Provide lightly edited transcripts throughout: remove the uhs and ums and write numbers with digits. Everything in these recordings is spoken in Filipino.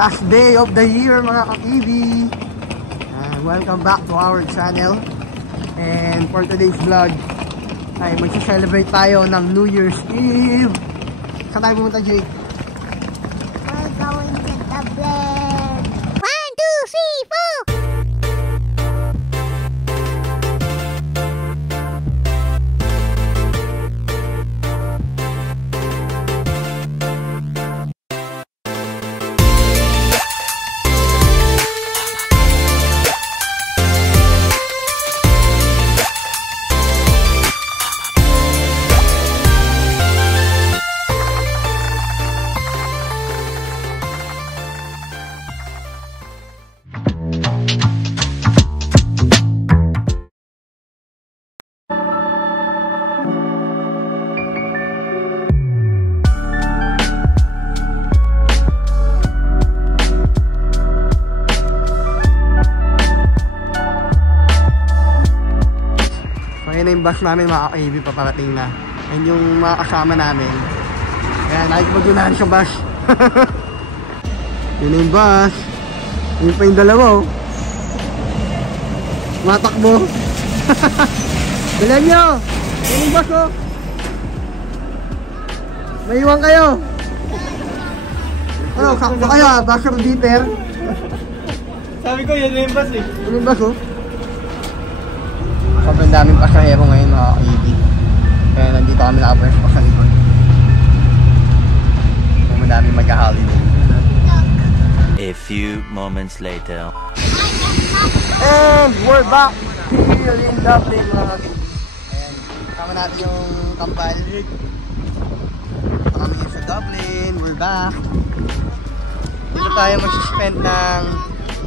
Last day of the year mga ka-TV. Welcome back to our channel. And for today's vlog ay mag-celebrate tayo ng New Year's Eve. Saan tayo pumunta, Jake? We're going to Dublin. 1, 2, 3, 4. Ayan na yung bus namin mga ka-AV, paparating na. Ayan yung mga kasama namin. Ayan, nakikipag-unahan sa bus. Yun na yung bus. Yun pa yung dalawa oh. Matakbo. Bilan nyo! Yun yung bus oh. Maiwan kayo. Ano, sakto kayo ah, bus of Dieter. Sabi ko yun yung bus eh. Yun yung bus oh. Sobrang daming pasahero ngayon mga ka-AV. Kaya nandito kami nakapress pa sa likod. Sobrang daming mag-holiday. A few moments later. And we're back here in Dublin mga ka-AV. Ayan, kasama natin yung kampal. Ito kami sa Dublin, we're back. Dito tayo mag-suspend ng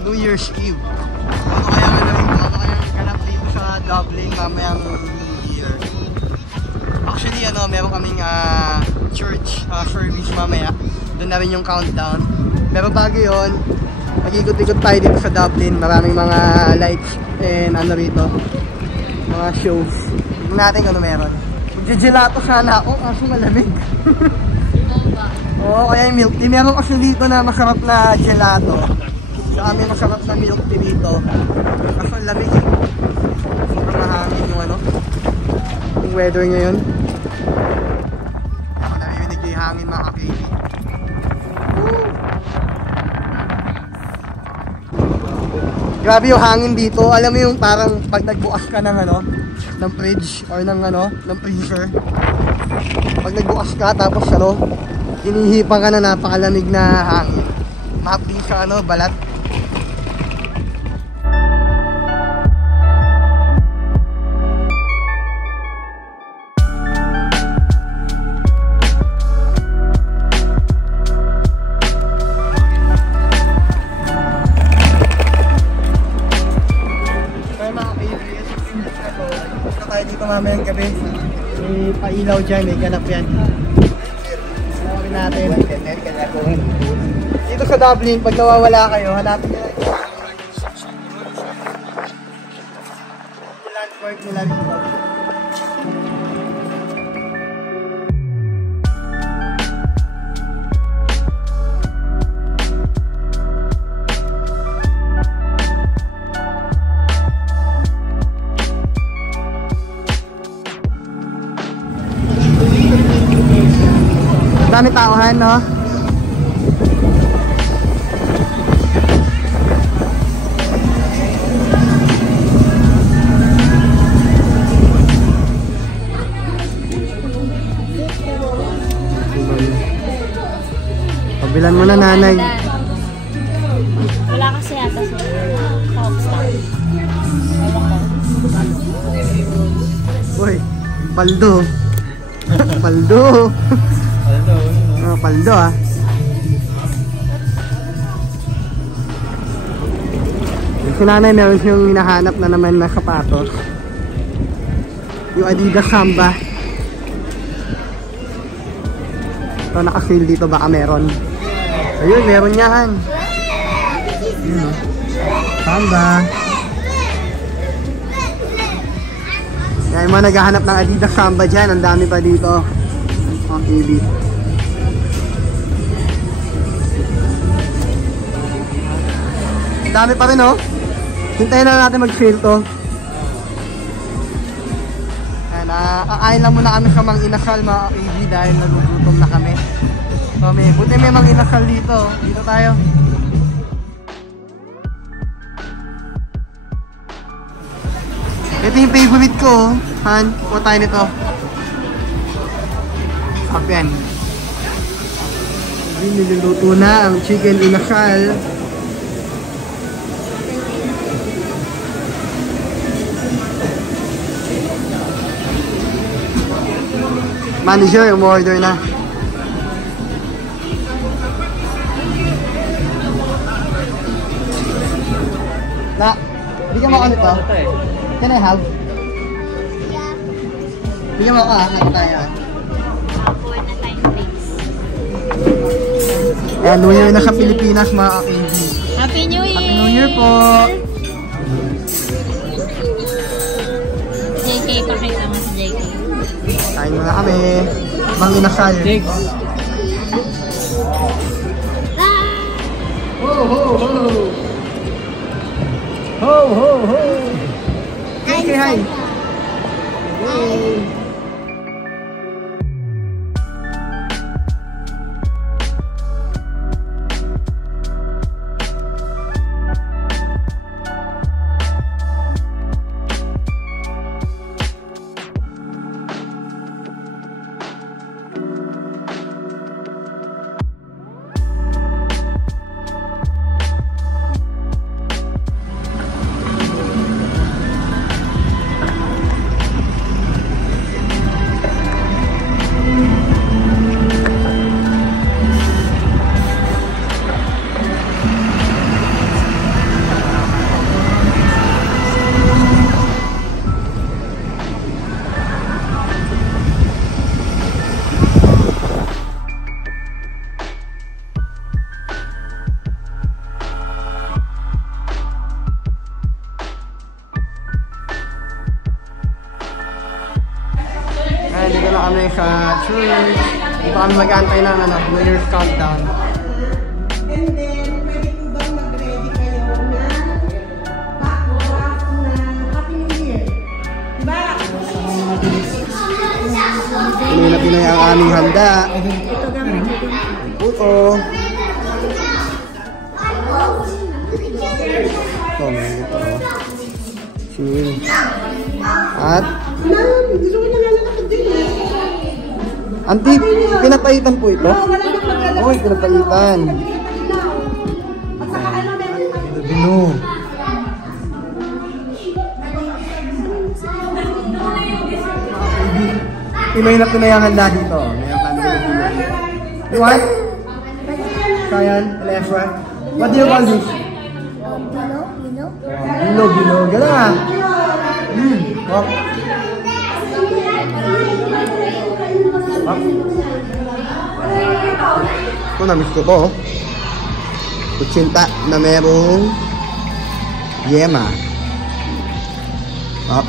New Year's Eve. Ano kayang ganap dito sa Dublin mamayang New Year? Actually meron kaming church service mamaya. Doon na rin yung countdown. Pero bago yun, mag-ikot-ikot tayo dito sa Dublin. Maraming mga lights and rito, mga shows. Tignan natin kung ano meron. Magja-gelato sana ako kaso malamig. Oo, kaya yung milk tea. Meron kasi dito na masarap na gelato. Sa amin masarap na milk tea dito. Kaso lamig eh. Sobrang mahangin yung yung weather ngayon. Ako na yung naghihangin mga ka-AV. Grabe yung hangin dito. Alam mo yung parang pag nagbukas ka ng ng fridge or ng freezer. Pag nagbukas ka tapos hinihipan ka na napakalamig na hangin. Mahapdi sa balat. Dito mamayang gabi may pailaw dyan, may ganap yan. Hanapin natin dito sa Dublin. Pag nawawala kayo, hanapin nyo yung landmark nila dito. Dami taohan, no? Pabilan mo na, nanay. Wala kasi yata sa Talkstar. Uy, paldo. Paldo. Paldo ah. Si nanay meron siyang hinahanap na naman na sapatos. Yung Adidas Samba. Ito naka-sale dito, baka meron. Ayun, meron yan. Samba. Kaya yung mga naghahanap ng Adidas Samba dyan, ang dami pa dito. Ang AV. dami pa rin oh. Hintayin na natin mag-fill to. Ayan, kakain lang muna kami sa Mang Inasal mga KG dahil nagugutom na kami. So, buti may Mang Inasal dito. Dito tayo. Ito yung favorite ko. Han, kuha tayo nito. Up yan. Niluluto na ang chicken inasal. Manager, umorder na. Bigyan mo ako nito. Can I have? Yeah. Bigyan mo ako Ano tayo? For the time please. Ayan, New Year na sa Pilipinas mga KG. Happy New Year! Happy New Year po! JK, pakita mo si JK. Kain muna kami. Mang Inasal. Ho, ho, ho! Ho, ho, ho! Okay, hi! Hey! Dito na kami sa church. Dito kami mag-antay ng New Year's countdown. And then, pwede po bang mag-ready kayo na backdraft na Happy New Year? Diba? Pinoy na Pinoy ang aming handa. Puto. Ito, may ito. Sinin. At Gusto ko nalalakad din eh. Auntie, pinapaitan po ito? Wala nang maglalakad. Uy, pinapaitan. At saka ano, meron Bino. Pinoy na Pinoy ang handa dito. Mayroon kami ng Pinoy. What? Sayan, Elefra. What do you call this? Bilo. Galang ah. Hop. Hop. Ito na-miss ko to. Kutsinta na merong yema. Hop.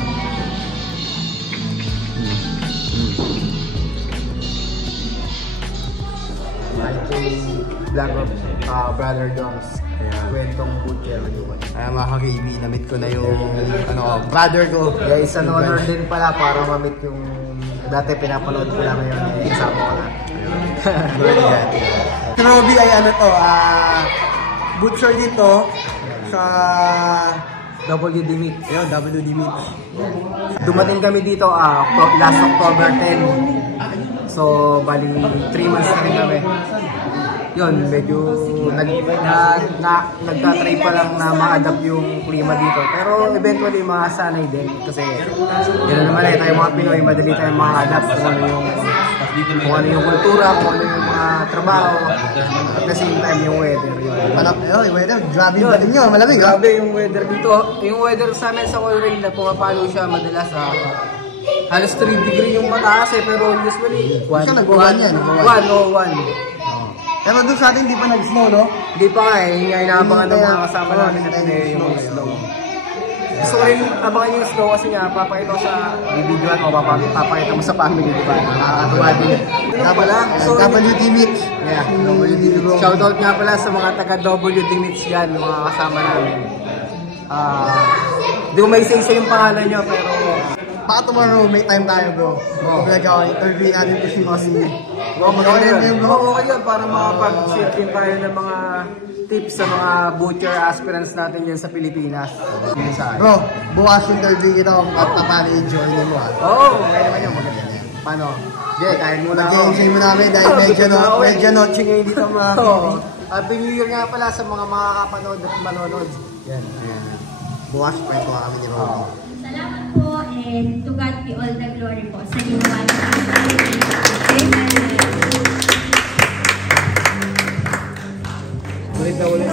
Vlog of Brother Doms. Kwentong butcher. Ay mga kakibi, namit ko na yung brother ko. Guys, an honor din pala para ma-meet yung dati pinapanood ko lang ngayon. Kasama ko na. Si Robby ay butcher dito sa WD Meat. ayun, WD Meat. Dumating kami dito last October 10. So, bali 3 months na rin kami. Yun, medyo nagtatry pa lang na ma-adapt yung klima dito. Pero eventually, makasanay din. Kasi gano'n naman tayo mga Pinoy, madali tayo ma-adapt kung ano yung kultura, kung ano yung mga trabaho. At the same time, yung weather. Yung weather, grabe yung din nyo, malamig ha? Grabe yung weather dito. Yung weather sa amin sa Coleraine, pumapalo siya madalas halos 3 degree yung mataas pero usually 1. Ikaw nag-1 yan? 1. Pero doon sa atin, di pa nag-snow, no? Hindi pa nga eh, inaabangan ng mga kasama namin na yung snow. Gusto ko rin abangan yung snow kasi nga, papakita ko sa bibidyoan mo, papakita mo sa family, di ba? Nakakatuwa din. Wala, WD Meat. Yeah. WD Bro. Shoutout nga pala sa mga taga WD Meets dyan, mga kasama namin. Hindi ko may say-say yung pangalan nyo, pero... Baka tomorrow may time tayo bro. Interview natin ko si Bossy. Bro, maganda yun, yun. bro. Okay yun, para makapag-share din tayo ng mga tips sa mga butcher aspirants natin dyan sa Pilipinas. Yun sa akin. Bro, bukas interview kita at paano i-join mo ah. Oo, okay naman yun. Maganda yan. Paano? Jay, kain muna ako. Mag-enjoy mo namin dahil medyo noche ngayon dito mga Oo. Happy New Year nga pala sa mga makakapanood at manonood. Yan. bukas pa ito kami ni Robby. Salamat po and to God be all the glory po sa ginawa niyo. Amen. Ulit na ulit.